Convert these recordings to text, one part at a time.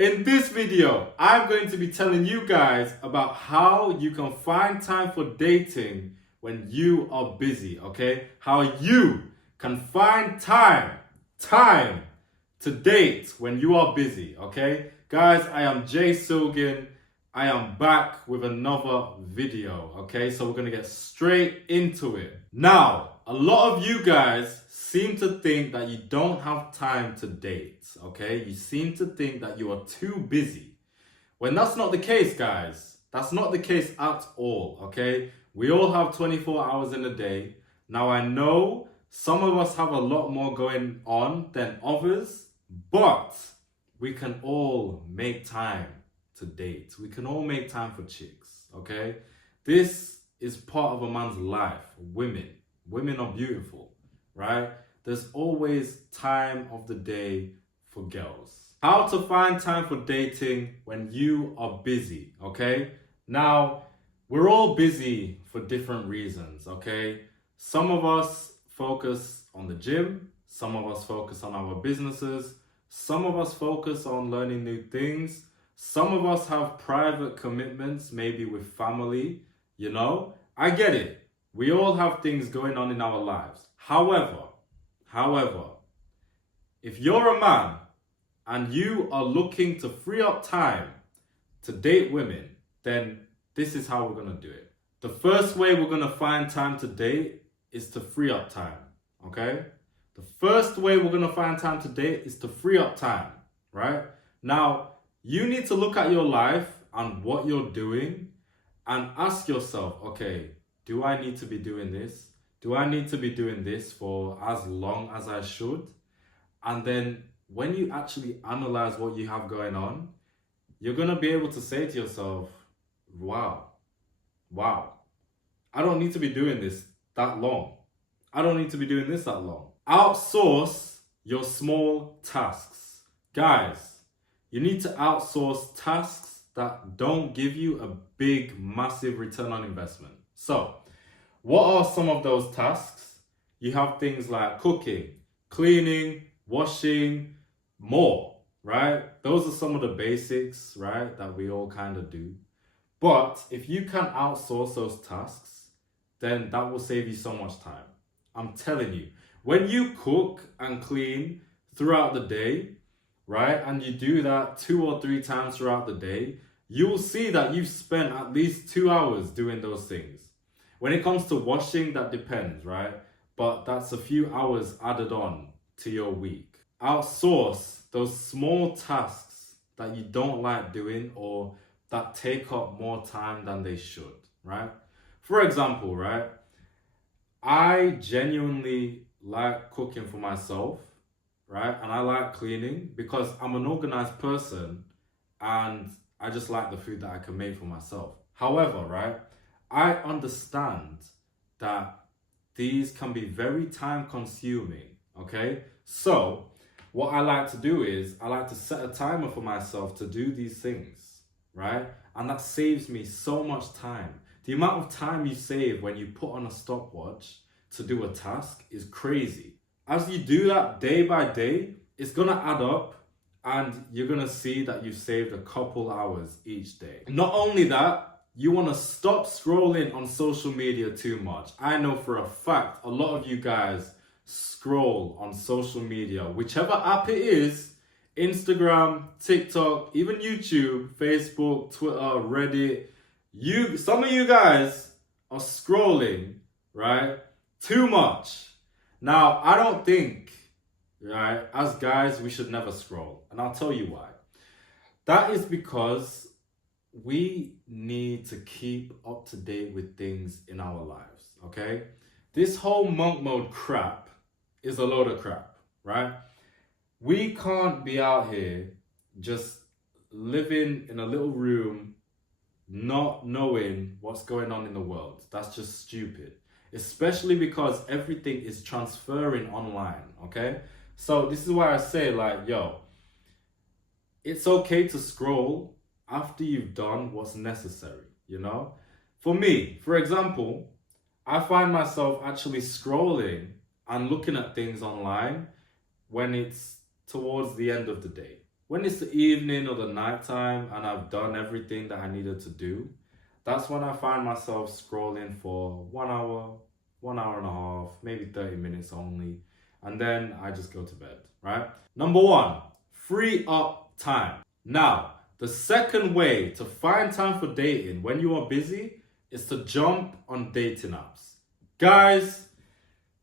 In this video, I'm going to be telling you guys about how you can find time for dating when you are busy, okay? How you can find time to date when you are busy, okay? Guys, I am Jay Silgin. I am back with another video, okay? So we're gonna get straight into it. Now, a lot of you guys seem to think that you don't have time to date, okay? You seem to think that you are too busy. When that's not the case, guys. That's not the case at all, okay? We all have 24 hours in a day. Now, I know some of us have a lot more going on than others, but we can all make time to date. We can all make time for chicks, okay? This is part of a man's life. Women are beautiful, right? There's always time of the day for girls. How to find time for dating when you are busy, okay? Now, we're all busy for different reasons, okay? Some of us focus on the gym. Some of us focus on our businesses. Some of us focus on learning new things. Some of us have private commitments, maybe with family, you know? I get it. We all have things going on in our lives. However, if you're a man and you are looking to free up time to date women, then this is how we're going to do it. The first way we're going to find time to date is to free up time, okay? The first way we're going to find time to date is to free up time, right? Now, you need to look at your life and what you're doing and ask yourself, okay, do I need to be doing this? Do I need to be doing this for as long as I should? And then when you actually analyze what you have going on, you're going to be able to say to yourself, wow, I don't need to be doing this that long. I don't need to be doing this that long. Outsource your small tasks. Guys, you need to outsource tasks that don't give you a big, massive return on investment. So, what are some of those tasks? You have things like cooking, cleaning, washing, more, right? Those are some of the basics, right, that we all kind of do. But if you can outsource those tasks, then that will save you so much time. I'm telling you, when you cook and clean throughout the day, right, and you do that 2 or 3 times throughout the day, you'll see that you've spent at least 2 hours doing those things. When it comes to washing, that depends, right? But that's a few hours added on to your week. Outsource those small tasks that you don't like doing or that take up more time than they should, right? For example, right, I genuinely like cooking for myself, right? And I like cleaning because I'm an organized person and I just like the food that I can make for myself. However, right, I understand that these can be very time consuming, okay? So what I like to do is I like to set a timer for myself to do these things, right? And that saves me so much time. The amount of time you save when you put on a stopwatch to do a task is crazy. As you do that day by day, it's gonna add up and you're gonna see that you've saved a couple hours each day. Not only that, you wanna stop scrolling on social media too much. I know for a fact, a lot of you guys scroll on social media, whichever app it is, Instagram, TikTok, even YouTube, Facebook, Twitter, Reddit. Some of you guys are scrolling, right, too much. Now, I don't think, right, as guys, we should never scroll. And I'll tell you why. That is because we need to keep up to date with things in our lives, okay? This whole monk mode crap is a load of crap, right? We can't be out here just living in a little room not knowing what's going on in the world. That's just stupid. Especially because everything is transferring online, okay? So this is why I say, like, yo, it's okay to scroll after you've done what's necessary, you know? For me, for example, I find myself actually scrolling and looking at things online when it's towards the end of the day, when it's the evening or the nighttime and I've done everything that I needed to do, that's when I find myself scrolling for 1 hour, 1 hour and a half, maybe 30 minutes only. And then I just go to bed, right? Number one, free up time. Now, the second way to find time for dating when you are busy is to jump on dating apps. Guys,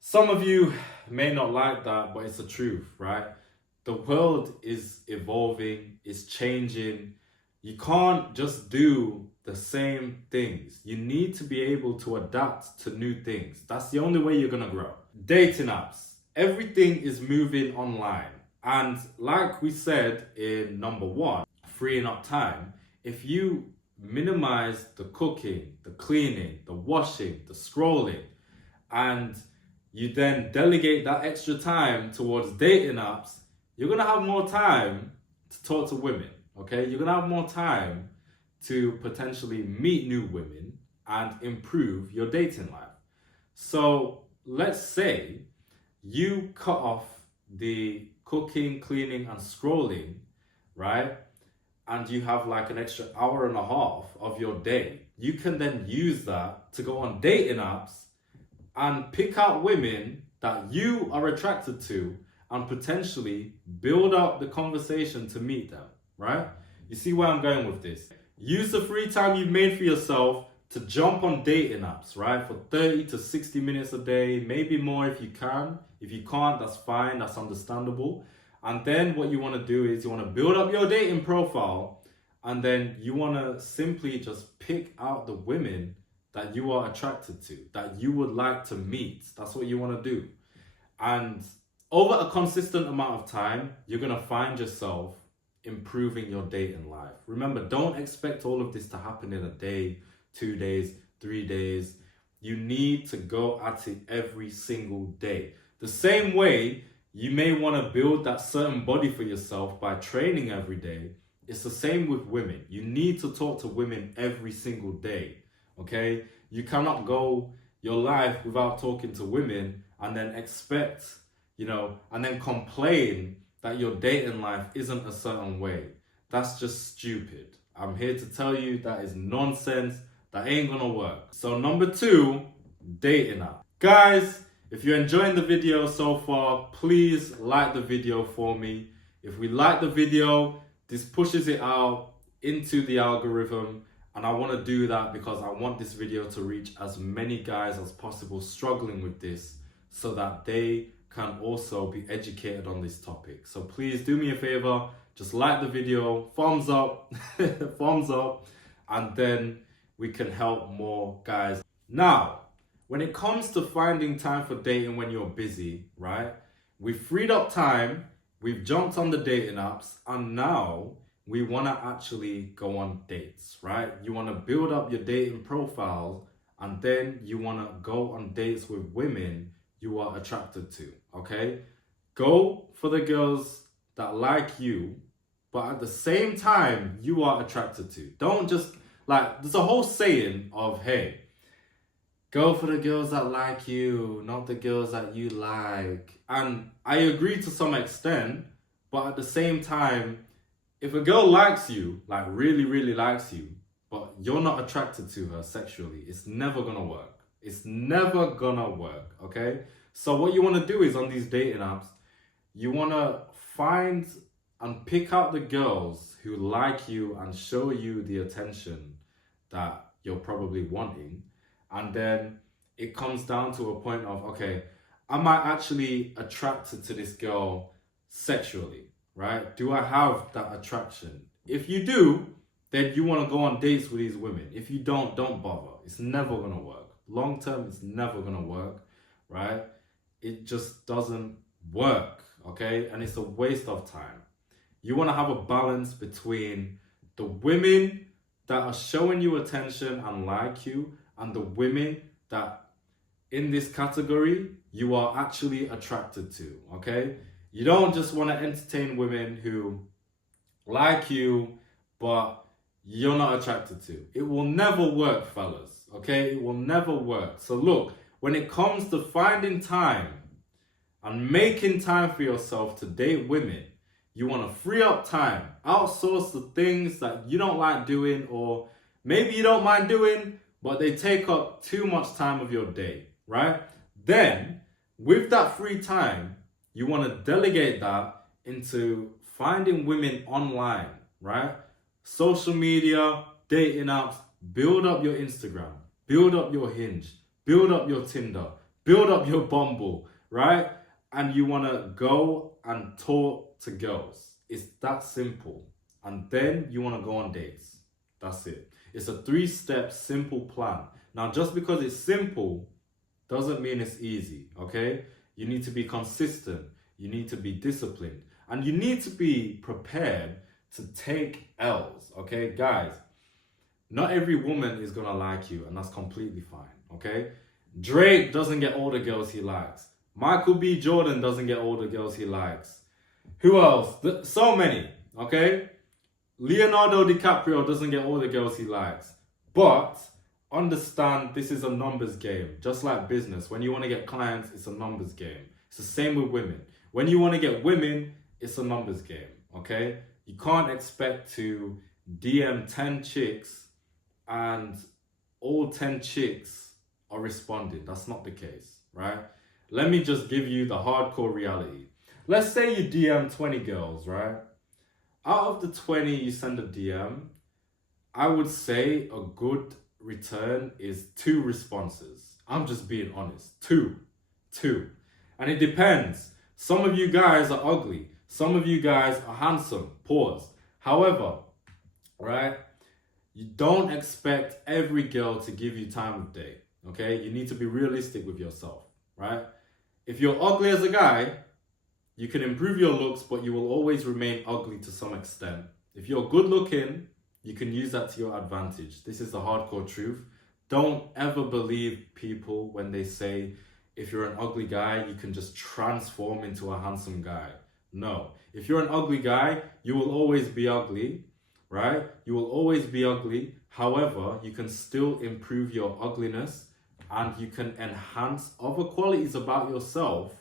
some of you may not like that, but it's the truth, right? The world is evolving, it's changing. You can't just do the same things. You need to be able to adapt to new things. That's the only way you're gonna grow. Dating apps. Everything is moving online. And like we said in number one, freeing up time, if you minimize the cooking, the cleaning, the washing, the scrolling, and you then delegate that extra time towards dating apps, you're gonna have more time to talk to women, okay? You're gonna have more time to potentially meet new women and improve your dating life. So let's say you cut off the cooking, cleaning, and scrolling, right? And you have like an extra hour and a half of your day. You can then use that to go on dating apps and pick out women that you are attracted to and potentially build up the conversation to meet them, right? You see where I'm going with this? Use the free time you've made for yourself to jump on dating apps, right? For 30 to 60 minutes a day, maybe more if you can. If you can't, that's fine, that's understandable. And then what you want to do is you want to build up your dating profile, and then you want to simply just pick out the women that you are attracted to, that you would like to meet. That's what you want to do. And over a consistent amount of time, you're going to find yourself improving your dating life. Remember, don't expect all of this to happen in a day, 2 days, 3 days. You need to go at it every single day. The same way you may want to build that certain body for yourself by training every day. It's the same with women. You need to talk to women every single day, okay? You cannot go your life without talking to women and then expect, and then complain that your dating life isn't a certain way. That's just stupid. I'm here to tell you that is nonsense. That ain't gonna work. So number two, dating app. Guys, if you're enjoying the video so far, please like the video for me. If we like the video, this pushes it out into the algorithm, and I want to do that because I want this video to reach as many guys as possible struggling with this so that they can also be educated on this topic. So please do me a favor, just like the video, thumbs up, thumbs up, and then we can help more guys. Now, when it comes to finding time for dating when you're busy, right? We've freed up time, we've jumped on the dating apps, and now we want to actually go on dates, right? You want to build up your dating profile, and then you want to go on dates with women you are attracted to, okay? Go for the girls that like you, but at the same time, you are attracted to. Don't just, there's a whole saying of, hey, go for the girls that like you, not the girls that you like. And I agree to some extent, but at the same time, if a girl likes you, really, really likes you, but you're not attracted to her sexually, it's never gonna work. It's never gonna work, okay? So what you wanna do is on these dating apps, you wanna find and pick out the girls who like you and show you the attention that you're probably wanting. And then it comes down to a point of, okay, am I actually attracted to this girl sexually, right? Do I have that attraction? If you do, then you want to go on dates with these women. If you don't bother. It's never going to work. Long term, it's never going to work, right? It just doesn't work, okay? And it's a waste of time. You want to have a balance between the women that are showing you attention and like you, and the women that in this category you are actually attracted to, okay? You don't just want to entertain women who like you, but you're not attracted to. It will never work, fellas, okay? It will never work. So look, when it comes to finding time and making time for yourself to date women, You want to free up time. Outsource the things that you don't like doing, or maybe you don't mind doing, but they take up too much time of your day, right? Then, with that free time, you want to delegate that into finding women online, right? Social media, dating apps, build up your Instagram, build up your Hinge, build up your Tinder, build up your Bumble, right? And you want to go and talk to girls. It's that simple. And then you want to go on dates. That's it. It's a 3-step simple plan. Now, just because it's simple doesn't mean it's easy, okay? You need to be consistent. You need to be disciplined. And you need to be prepared to take L's, okay? Guys, not every woman is going to like you, and that's completely fine, okay? Drake doesn't get all the girls he likes. Michael B. Jordan doesn't get all the girls he likes. Who else? So many, okay? Leonardo DiCaprio doesn't get all the girls he likes. But understand this is a numbers game. Just like business. When you want to get clients, it's a numbers game. It's the same with women. When you want to get women, it's a numbers game, okay? You can't expect to DM 10 chicks and all 10 chicks are responding. That's not the case, right? Let me just give you the hardcore reality. Let's say you DM 20 girls, right? Out of the 20 you send a DM, I would say a good return is 2 responses. I'm just being honest. 2. And it depends. Some of you guys are ugly. Some of you guys are handsome. Pause. However, right? You don't expect every girl to give you time of day. Okay? You need to be realistic with yourself, right? If you're ugly as a guy, you can improve your looks, but you will always remain ugly to some extent. If you're good looking, you can use that to your advantage. This is the hardcore truth. Don't ever believe people when they say, if you're an ugly guy, you can just transform into a handsome guy. No. If you're an ugly guy, you will always be ugly, right? You will always be ugly. However, you can still improve your ugliness and you can enhance other qualities about yourself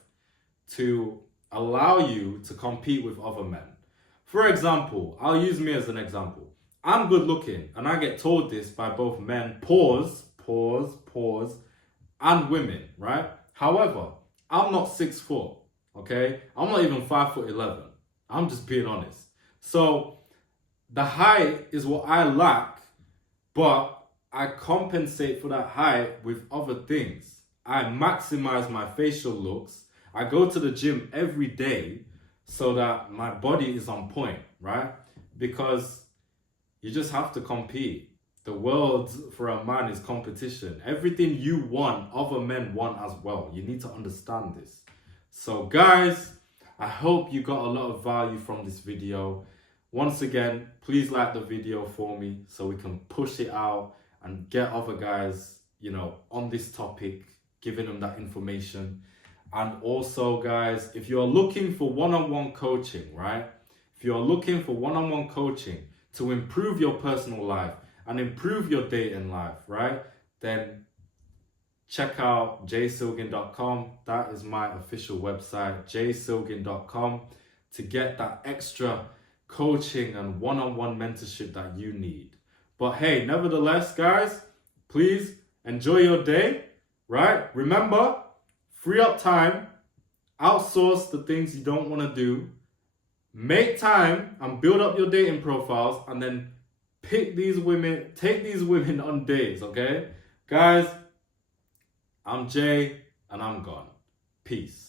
to allow you to compete with other men. For example, I'll use me as an example. I'm good looking and I get told this by both men, pause, and women, right? However, I'm not 6 foot, okay? I'm not even 5'11". I'm just being honest. So the height is what I lack, but I compensate for that height with other things. I maximize my facial looks. I go to the gym every day so that my body is on point, right? Because you just have to compete. The world for a man is competition. Everything you want, other men want as well. You need to understand this. So guys, I hope you got a lot of value from this video. Once again, please like the video for me so we can push it out and get other guys, on this topic, giving them that information. And also, guys, if you're looking for one-on-one coaching, right? If you're looking for one-on-one coaching to improve your personal life and improve your dating life, right? Then check out jsilgin.com. That is my official website, jsilgin.com, to get that extra coaching and one-on-one mentorship that you need. But hey, nevertheless, guys, please enjoy your day, right? Remember, free up time, outsource the things you don't want to do, make time and build up your dating profiles, and then take these women on dates, okay? Guys, I'm Jay and I'm gone. Peace.